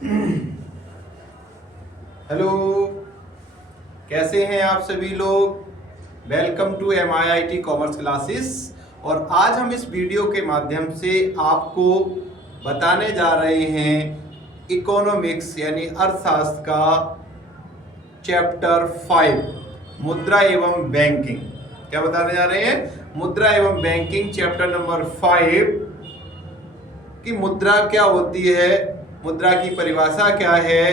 Hello, कैसे हैं आप सभी लोग। Welcome to MIIT commerce classes. और आज हम इस वीडियो के माध्यम से आपको बताने जा रहे हैं इकोनॉमिक्स यानी अर्थशास्त्र का चैप्टर 5 मुद्रा एवं बैंकिंग। क्या बताने जा रहे हैं? मुद्रा एवं बैंकिंग चैप्टर नंबर 5 कि मुद्रा क्या होती है, मुद्रा की परिभाषा क्या है,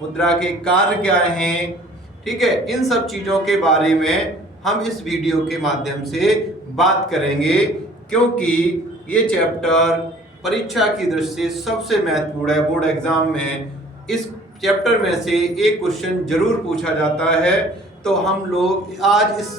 मुद्रा के कार्य क्या हैं। ठीक है, इन सब चीजों के बारे में हम इस वीडियो के माध्यम से बात करेंगे, क्योंकि ये चैप्टर परीक्षा की दृष्टि से सबसे महत्वपूर्ण है। बोर्ड एग्जाम में इस चैप्टर में से एक क्वेश्चन जरूर पूछा जाता है। तो हम लोग आज इस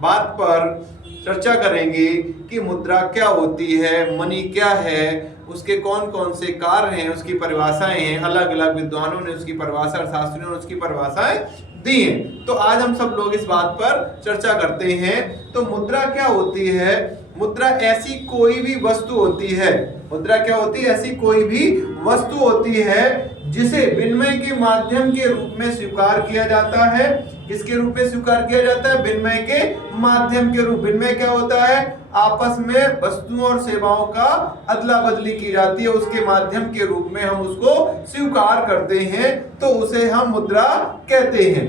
बात पर चर्चा करेंगे कि मुद्रा क्या होती है, मनी क्या है, उसके कौन कौन से कार्य हैं, उसकी परिभाषाएं हैं। अलग अलग विद्वानों ने उसकी परिभाषा, अर्थशास्त्रियों ने उसकी परिभाषाएं दी हैं। तो आज हम सब लोग इस बात पर चर्चा करते हैं। तो मुद्रा क्या होती है? मुद्रा ऐसी कोई भी वस्तु होती है। मुद्रा क्या होती है? ऐसी कोई भी वस्तु होती है जिसे विनिमय के माध्यम के रूप में स्वीकार किया जाता है। किसके रूप में स्वीकार किया जाता है? विनिमय के माध्यम के रूप। विनिमय क्या होता है? आपस में वस्तुओं और सेवाओं का अदला बदली की जाती है, उसके माध्यम के रूप में हम उसको स्वीकार करते हैं, तो उसे हम मुद्रा कहते हैं।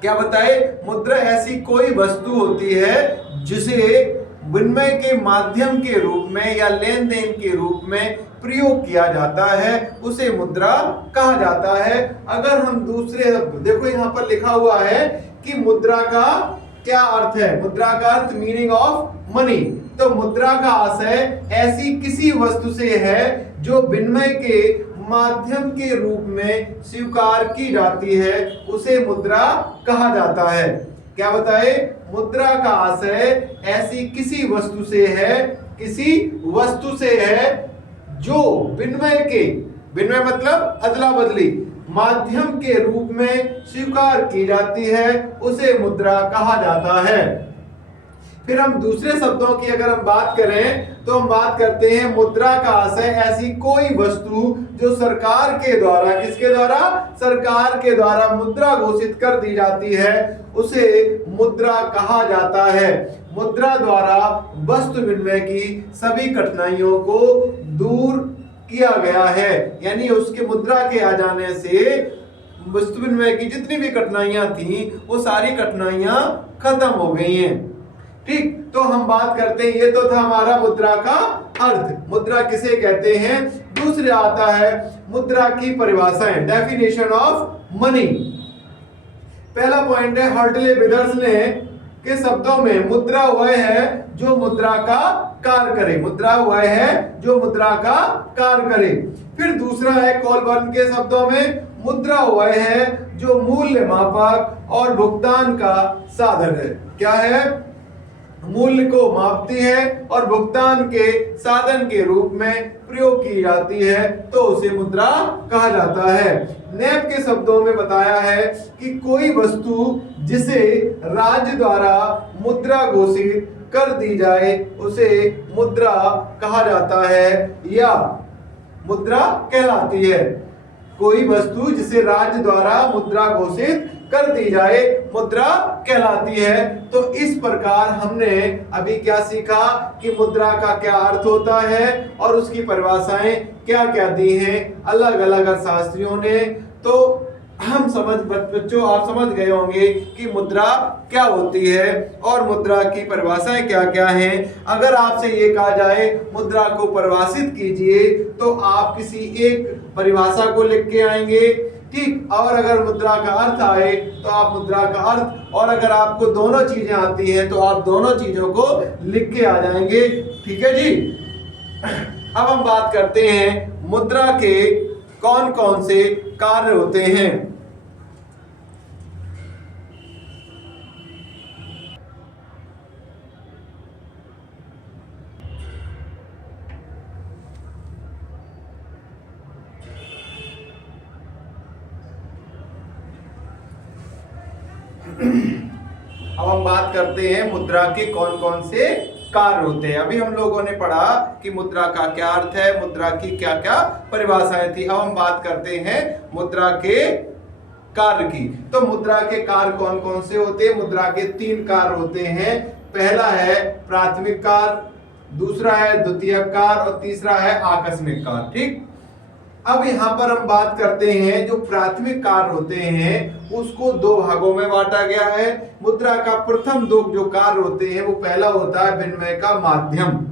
क्या बताए? मुद्रा ऐसी कोई वस्तु होती है जिसे विनिमय के माध्यम के रूप में या लेन देन के रूप में प्रयोग किया जाता है, उसे मुद्रा कहा जाता है। अगर हम दूसरे, देखो यहाँ पर लिखा हुआ है कि मुद्रा का क्या अर्थ है। मुद्रा का अर्थ मीनिंग ऑफ मनी। तो मुद्रा का आशय ऐसी किसी वस्तु से है जो विनिमय के माध्यम के रूप में स्वीकार की जाती है, उसे मुद्रा कहा जाता है। क्या बताए? मुद्रा का आशय ऐसी किसी वस्तु से है, किसी वस्तु से है जो विनिमय मतलब अदला बदली माध्यम के रूप में स्वीकार की जाती है, उसे मुद्रा कहा जाता है। फिर हम दूसरे शब्दों की अगर हम बात करें तो हम बात करते हैं मुद्रा का आशय ऐसी कोई वस्तु जो सरकार के द्वारा, किसके द्वारा? सरकार के द्वारा मुद्रा घोषित कर दी जाती है, उसे मुद्रा कहा जाता है। मुद्रा द्वारा वस्तु विनिमय की सभी कठिनाइयों को दूर किया गया है। यानी उसके मुद्रा के आ जाने से वस्तु विनिमय की जितनी भी कठिनाइयां थी, वो सारी कठिनाइयां खत्म हो गई हैं। ठीक, तो हम बात करते हैं, ये तो था हमारा मुद्रा का अर्थ। मुद्रा किसे कहते हैं? दूसरे आता है मुद्रा की परिभाषाएं, डेफिनेशन ऑफ मनी। पहला पॉइंट है हर्टले विदर्स ने के शब्दों में मुद्रा वह है जो मुद्रा का कार्य करे। मुद्रा वह है जो मुद्रा का कार्य करे। फिर दूसरा है कॉलबर्न के शब्दों में मुद्रा वह है जो मूल्य मापक और भुगतान का साधन है। क्या है? मूल्य को मापती है और भुगतान के साधन के रूप में प्रयोग की जाती है, तो उसे मुद्रा कहा जाता है। नेप के शब्दों में बताया है कि कोई वस्तु जिसे राज्य द्वारा मुद्रा घोषित कर दी जाए, उसे मुद्रा कहा जाता है या मुद्रा कहलाती है। कोई वस्तु जिसे राज्य द्वारा मुद्रा घोषित कर दी जाए, मुद्रा कहलाती है। तो इस प्रकार हमने अभी क्या सीखा कि मुद्रा का क्या अर्थ होता है और उसकी परिभाषाएं क्या क्या दी हैं अलग अलग अर्थशास्त्रियों ने। तो हम बच्चों आप समझ गए होंगे कि मुद्रा क्या होती है और मुद्रा की परिभाषाएं क्या क्या हैं। अगर आपसे ये कहा जाए मुद्रा को परिभाषित कीजिए, तो आप किसी एक परिभाषा को लिख के आएंगे। ठीक, और अगर मुद्रा का अर्थ आए तो आप मुद्रा का अर्थ, और अगर आपको दोनों चीजें आती हैं तो आप दोनों चीजों को लिख के आ जाएंगे। ठीक है जी। अब हम बात करते हैं मुद्रा के कौन कौन से कार्य होते हैं। अब हम बात करते हैं मुद्रा के कौन कौन से कार्य होते हैं। अभी हम लोगों ने पढ़ा कि मुद्रा का क्या अर्थ है, मुद्रा की क्या क्या परिभाषाएं थी। अब हम बात करते हैं मुद्रा के कार्य की। तो मुद्रा के कार्य कौन कौन से होते हैं? मुद्रा के 3 कार्य होते हैं। पहला है प्राथमिक कार्य, दूसरा है द्वितीयक कार्य और तीसरा है आकस्मिक कार्य। ठीक, अब यहां पर हम बात करते हैं जो प्राथमिक कार्य होते हैं उसको 2 भागों में बांटा गया है। मुद्रा का प्रथम 2 जो कार्य होते हैं वो पहला होता है विनिमय का माध्यम।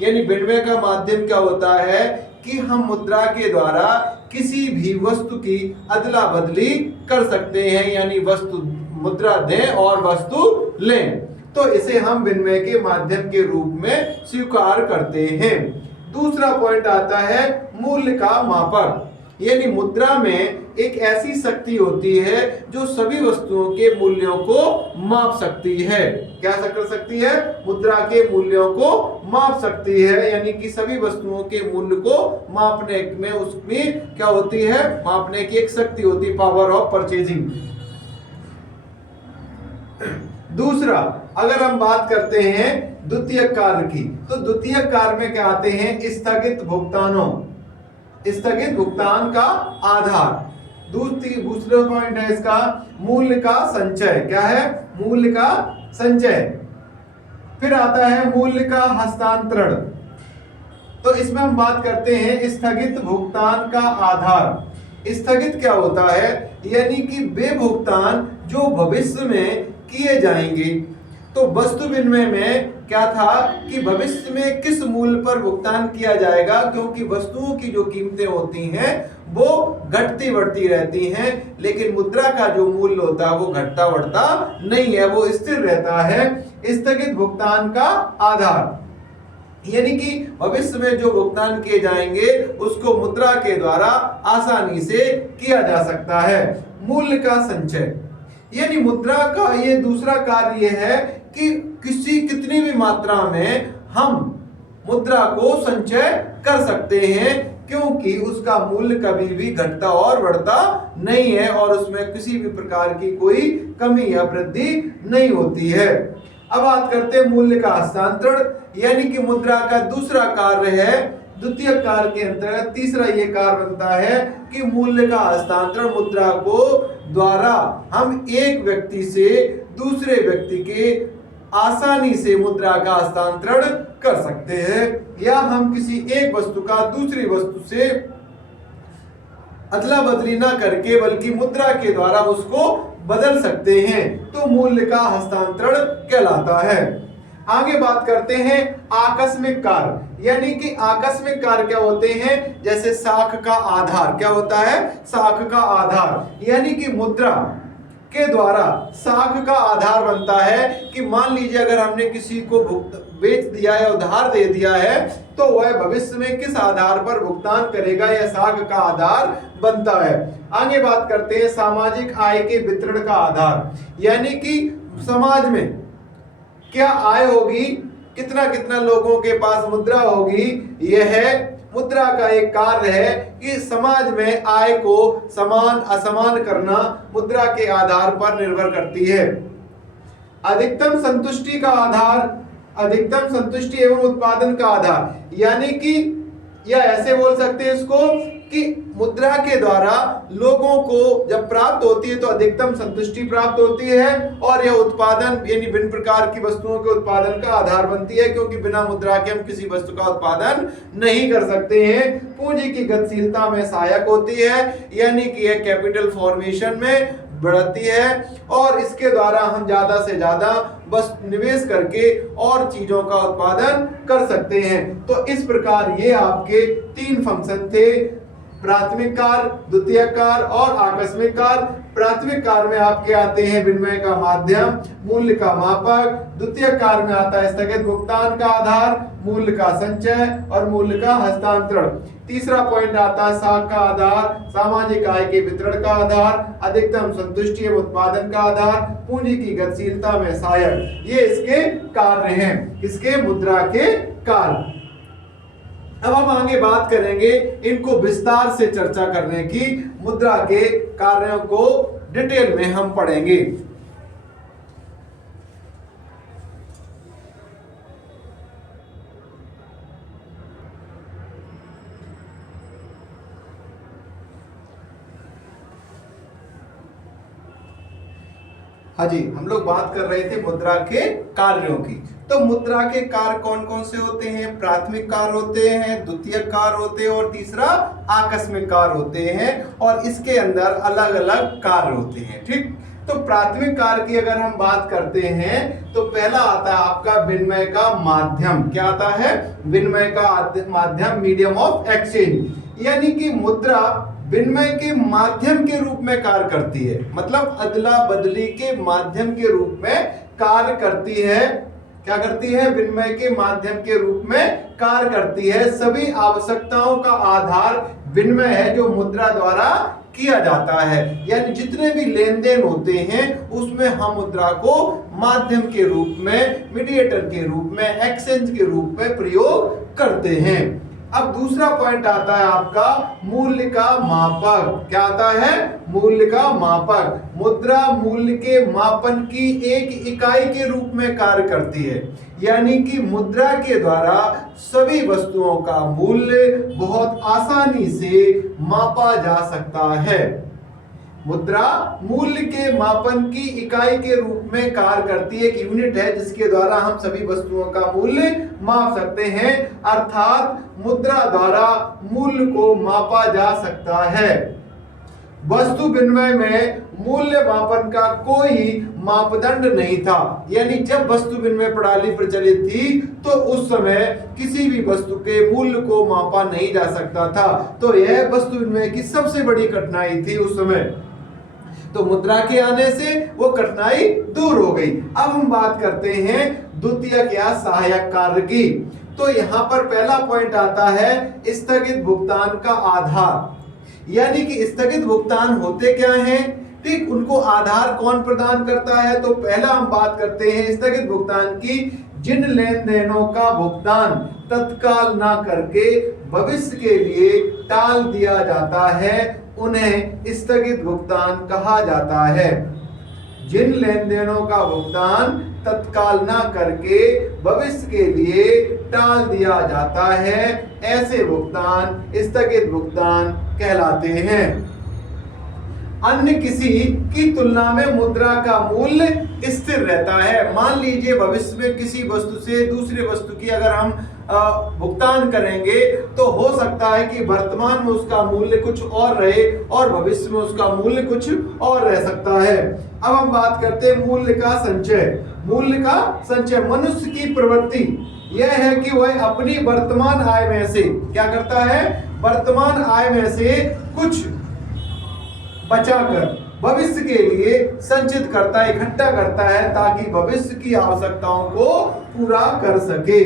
यानी विनिमय का माध्यम क्या होता है कि हम मुद्रा के द्वारा किसी भी वस्तु की अदला बदली कर सकते हैं, यानी वस्तु मुद्रा दें और वस्तु लें, तो इसे हम विनिमय के माध्यम के रूप में स्वीकार करते हैं। दूसरा पॉइंट आता है मूल्य का मापक। यानी मुद्रा में एक ऐसी शक्ति होती है जो सभी वस्तुओं के मूल्यों को माप सकती है। क्या कर सकती है? मुद्रा के मूल्यों को माप सकती है, यानी कि सभी वस्तुओं के मूल्य को मापने में उसमें क्या होती है? मापने की एक शक्ति होती है, पावर ऑफ परचेजिंग। दूसरा, अगर हम बात करते हैं द्वितीयक कार्य की, तो द्वितीयक कार्य में क्या आते हैं? स्थगित भुगतानों, स्थगित भुगतान का आधार। दूसरा पॉइंट है इसका मूल्य का संचय। क्या है? मूल्य का संचय। फिर आता है मूल्य का हस्तांतरण। तो इसमें हम बात करते हैं स्थगित भुगतान का आधार। स्थगित क्या होता है? यानी कि वे भुगतान जो भविष्य में किए जाएंगे। तो वस्तु विनिमय में क्या था कि भविष्य में किस मूल्य पर भुगतान किया जाएगा, क्योंकि वस्तुओं की जो कीमतें होती हैं वो घटती बढ़ती रहती हैं, लेकिन मुद्रा का जो मूल्य होता है वो घटता बढ़ता नहीं है, वो स्थिर रहता है। स्थगित भुगतान का आधार, यानी कि भविष्य में जो भुगतान किए जाएंगे उसको मुद्रा के द्वारा आसानी से किया जा सकता है। मूल्य का संचय, यानी मुद्रा का ये दूसरा कार्य यह है कि कितनी भी मात्रा में हम मुद्रा को संचय कर सकते हैं, क्योंकि उसका मूल्य कभी भी घटता और बढ़ता नहीं है और उसमें किसी भी प्रकार की कोई कमी या वृद्धि नहीं होती है। अब बात करते हैं मूल्य का हस्तांतरण, यानी कि मुद्रा का दूसरा कार्य है। द्वितीय कार्य के अंतर्गत तीसरा ये कार्य बनता है कि मूल्य का हस्तांतरण मुद्रा को द्वारा हम एक व्यक्ति से दूसरे व्यक्ति के आसानी से मुद्रा का हस्तांतरण कर सकते हैं, या हम किसी एक वस्तु का दूसरी वस्तु से अदला बदली ना करके बल्कि मुद्रा के द्वारा उसको बदल सकते हैं, तो मूल्य का हस्तांतरण कहलाता है। आगे बात करते हैं आकस्मिक कार्य, यानी कि आकस्मिक कार्य क्या होते हैं? जैसे साख का आधार। क्या होता है? साख का आधार, यानी कि मुद्रा के द्वारा साख का आधार बनता है कि मान लीजिए अगर हमने किसी को बेच दिया या उधार दे दिया है तो वह भविष्य में किस आधार पर भुगतान करेगा, यह साख का आधार बनता है। आगे बात करते हैं सामाजिक आय के वितरण का आधार, यानी कि समाज में क्या आय होगी, कितना कितना लोगों के पास मुद्रा होगी, यह मुद्रा का एक कार्य है कि समाज में आय को समान असमान करना मुद्रा के आधार पर निर्भर करती है। अधिकतम संतुष्टि का आधार, अधिकतम संतुष्टि एवं उत्पादन का आधार, यानी कि या ऐसे बोल सकते हैं इसको कि मुद्रा के द्वारा लोगों को जब प्राप्त होती है तो अधिकतम संतुष्टि प्राप्त होती है और यह उत्पादन यानी विभिन्न प्रकार की वस्तुओं के उत्पादन का आधार बनती है, क्योंकि बिना मुद्रा के हम किसी वस्तु का उत्पादन नहीं कर सकते हैं। पूंजी की गतिशीलता में सहायक होती है, यानी कि यह कैपिटल फॉर्मेशन में बढ़ती है और इसके द्वारा हम ज्यादा से ज्यादा बस निवेश करके और चीजों का उत्पादन कर सकते हैं। तो इस प्रकार ये आपके 3 फंक्शन थे, प्राथमिक कार्य, द्वितीय कार्य और आकस्मिक कार्य। प्राथमिक कार्य में आपके आते हैं विनिमय का माध्यम, मूल्य का मापक। द्वितीय कार्य में आता है स्थगित भुगतान का आधार, मूल्य का संचय और मूल्य का हस्तांतरण। तीसरा पॉइंट आता है साख का आधार, सामाजिक आय के वितरण का आधार, अधिकतम संतुष्टि एवं उत्पादन का आधार, पूंजी की गतिशीलता में सहायक। ये इसके कार्य हैं, इसके मुद्रा के कार्य। अब हम आगे बात करेंगे इनको विस्तार से चर्चा करने की, मुद्रा के कार्यों को डिटेल में हम पढ़ेंगे। हाँ जी, हम लोग बात कर रहे थे मुद्रा के कार्यों की। तो मुद्रा के कार्य कौन कौन से होते हैं? प्राथमिक कार्य होते हैं, द्वितीयक कार्य होते हैं और तीसरा आकस्मिक कार्य होते हैं, और इसके अंदर अलग अलग कार्य होते हैं। ठीक, तो प्राथमिक कार्य की अगर हम बात करते हैं तो पहला आता है आपका विनिमय का माध्यम। क्या आता है? विनिमय का माध्यम, मीडियम ऑफ एक्सचेंज। यानी कि मुद्रा विनिमय के माध्यम के रूप में कार्य करती है, मतलब अदला बदली के माध्यम के रूप में कार्य करती है। क्या करती है? विनिमय के माध्यम के रूप में कार्य करती है। सभी आवश्यकताओं का आधार विनिमय है जो मुद्रा द्वारा किया जाता है। यानी जितने भी लेन देन होते हैं उसमें हम मुद्रा को माध्यम के रूप में, मीडिएटर के रूप में, एक्सचेंज के रूप में प्रयोग करते हैं। अब दूसरा पॉइंट आता है आपका मूल्य का मापक। क्या आता है? मूल्य का मापक। मुद्रा मूल्य के मापन की एक इकाई के रूप में कार्य करती है। यानी कि मुद्रा के द्वारा सभी वस्तुओं का मूल्य बहुत आसानी से मापा जा सकता है। मुद्रा मूल्य के मापन की इकाई के रूप में कार्य करती है। एक यूनिट है जिसके द्वारा हम सभी वस्तुओं का मूल्य माप सकते हैं, अर्थात मुद्रा द्वारा मूल्य को मापा जा सकता है। वस्तु विनिमय में मूल्य मापन का कोई मापदंड नहीं था। यानी जब वस्तु विनिमय प्रणाली प्रचलित थी तो उस समय किसी भी वस्तु के मूल्य को मापा नहीं जा सकता था। तो यह वस्तु विनिमय की सबसे बड़ी कठिनाई थी उस समय। तो मुद्रा के आने से वो कठिनाई दूर हो गई। अब हम बात करते हैं द्वितीयक या सहायक कार्य की। तो यहाँ पर पहला पॉइंट आता है स्थगित भुगतान का आधार। यानी कि स्थगित भुगतान होते क्या हैं? ठीक, उनको आधार कौन प्रदान करता है? तो पहला हम बात करते हैं स्थगित भुगतान की। जिन लेन देनों का भुगतान तत्काल ना करके भविष्य के लिए टाल दिया जाता है उन्हें स्थगित भुगतान कहा जाता है। जिन लेन देनों का भुगतान तत्काल ना करके भविष्य के लिए टाल दिया जाता है, ऐसे भुगतान स्थगित भुगतान कहलाते हैं। अन्य किसी की तुलना में मुद्रा का मूल्य स्थिर रहता है। मान लीजिए भविष्य में किसी वस्तु से दूसरे वस्तु की अगर हम भुगतान करेंगे तो हो सकता है कि वर्तमान में उसका मूल्य कुछ और रहे और भविष्य में उसका मूल्य कुछ और रह सकता है। अब हम बात करते हैं मूल्य का संचय। मूल्य का संचय मनुष्य की प्रवृत्ति यह है कि वह अपनी वर्तमान आय में से क्या करता है? वर्तमान आय में से कुछ बचाकर भविष्य के लिए संचित करता है, इकट्ठा करता है ताकि भविष्य की आवश्यकताओं को पूरा कर सके।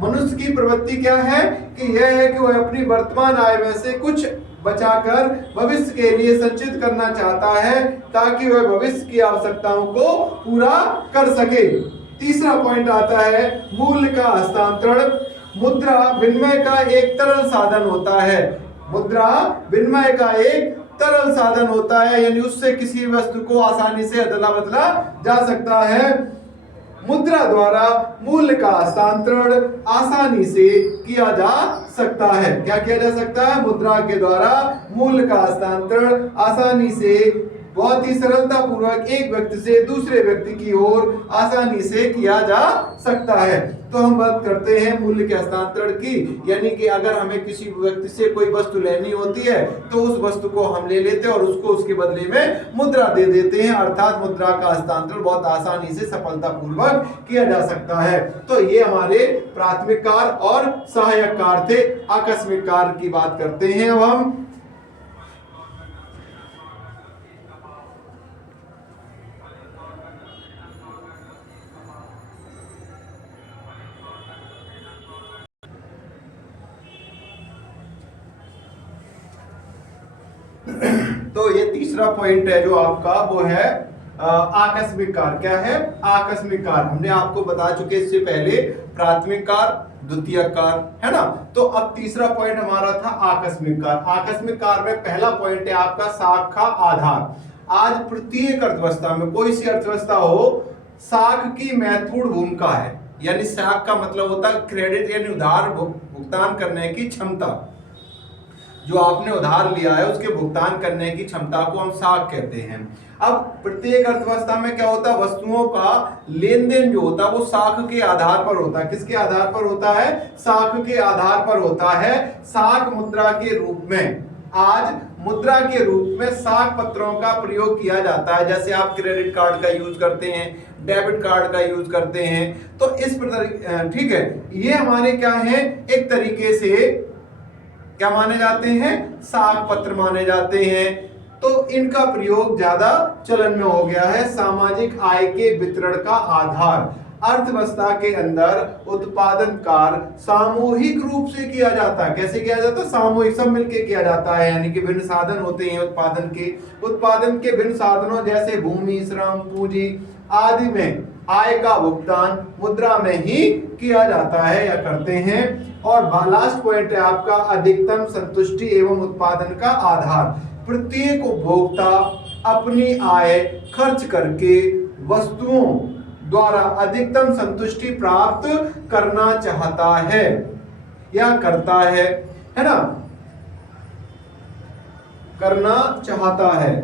मनुष्य की प्रवृत्ति क्या है? कि यह है कि वह अपनी वर्तमान आय में से कुछ बचाकर भविष्य के लिए संचित करना चाहता है ताकि वह भविष्य की आवश्यकताओं को पूरा कर सके। तीसरा पॉइंट आता है मूल्य का हस्तांतरण। मुद्रा विनिमय का एक तरल साधन होता है। मुद्रा विनिमय का एक तरल साधन होता है, यानी उससे किसी वस्तु को आसानी से अदला बदला जा सकता है। मुद्रा द्वारा मूल्य का हस्तांतरण आसानी से किया जा सकता है। क्या किया जा सकता है? मुद्रा के द्वारा मूल्य का हस्तांतरण आसानी से, बहुत ही सरलता पूर्वक एक व्यक्ति से दूसरे व्यक्ति की ओर आसानी से किया जा सकता है। तो हम बात करते हैं मूल्य के हस्तांतरण की। यानी कि अगर हमें किसी व्यक्ति से कोई वस्तु लेनी होती है तो उस वस्तु को हम ले लेते हैं और उसको उसके बदले में मुद्रा दे देते हैं, अर्थात मुद्रा का हस्तांतरण बहुत आसानी से सफलता पूर्वक किया जा सकता है। तो ये हमारे प्राथमिक कार्य और सहायक कार्य थे। आकस्मिक कार्य की बात करते हैं अब हम। तो ये तीसरा पॉइंट है जो आपका, वो है आकस्मिक कार्य। क्या है? आकस्मिक कार्य। हमने आपको बता चुके इससे पहले प्राथमिक कार्य, द्वितीयक कार्य, है ना। तो अब तीसरा पॉइंट हमारा था आकस्मिक कार्य। आकस्मिक कार्य में पहला पॉइंट है आपका साख का आधार। आज प्रत्येक अर्थव्यवस्था में, कोई सी अर्थव्यवस्था हो, साख की महत्वपूर्ण भूमिका है। यानी साख का मतलब होता है क्रेडिट, यानी उधार भुगतान करने की क्षमता। जो आपने उधार लिया है उसके भुगतान करने की क्षमता को हम साख कहते हैं। अब प्रत्येक अर्थव्यवस्था में क्या होता है, वस्तुओं का लेन देन जो होता है वो साख के आधार पर होता है। किसके आधार पर होता है, साख के आधार पर होता है। साख मुद्रा के रूप में, आज मुद्रा के रूप में साख पत्रों का प्रयोग किया जाता है। जैसे आप क्रेडिट कार्ड का यूज करते हैं, डेबिट कार्ड का यूज करते हैं, तो इस प्रकार, ठीक है, ये हमारे क्या है, एक तरीके से क्या माने जाते हैं, साख पत्र माने जाते हैं। तो इनका प्रयोग ज्यादा चलन में हो गया है। सामाजिक आय के वितरण का आधार, अर्थव्यवस्था के अंदर उत्पादन कार्य सामूहिक रूप से किया जाता है। कैसे किया जाता है, सामूहिक, सब मिलकर किया जाता है। यानी कि भिन्न साधन होते हैं उत्पादन के भिन्न साधनों जैसे भूमि, श्रम, पूंजी आदि में आय का भुगतान मुद्रा में ही किया जाता है या करते हैं। और लास्ट पॉइंट है आपका अधिकतम संतुष्टि एवं उत्पादन का आधार। प्रत्येक उपभोक्ता अपनी आय खर्च करके वस्तुओं द्वारा अधिकतम संतुष्टि प्राप्त करना चाहता है या करता है ना, करना चाहता है।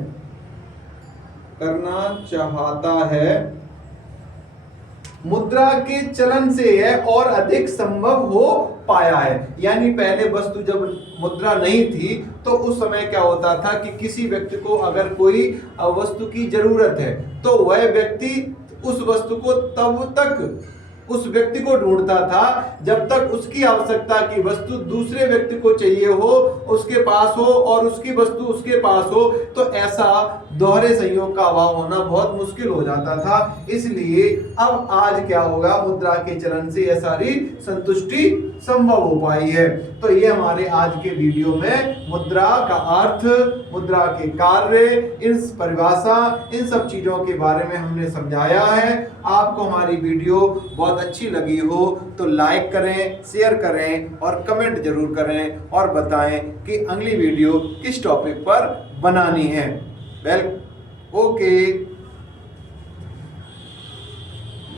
मुद्रा के चलन से यह और अधिक संभव हो पाया है। यानी पहले वस्तु जब मुद्रा नहीं थी तो उस समय क्या होता था कि किसी व्यक्ति को अगर कोई वस्तु की जरूरत है तो वह व्यक्ति उस वस्तु को तब तक उस व्यक्ति को ढूंढता था जब तक उसकी आवश्यकता की वस्तु दूसरे व्यक्ति को चाहिए हो, उसके पास हो, और उसकी वस्तु उसके पास हो। तो ऐसा दोहरे संयोग का अभाव होना बहुत मुश्किल हो जाता था। इसलिए अब आज क्या होगा, मुद्रा के चलन से यह सारी संतुष्टि संभव हो पाई है। तो ये हमारे आज के वीडियो में मुद्रा का अर्थ, मुद्रा के कार्य, इन परिभाषा, इन सब चीजों के बारे में हमने समझाया है। आपको हमारी वीडियो बहुत अच्छी लगी हो तो लाइक करें, शेयर करें और कमेंट जरूर करें और बताएं कि अगली वीडियो किस टॉपिक पर बनानी है। ओके।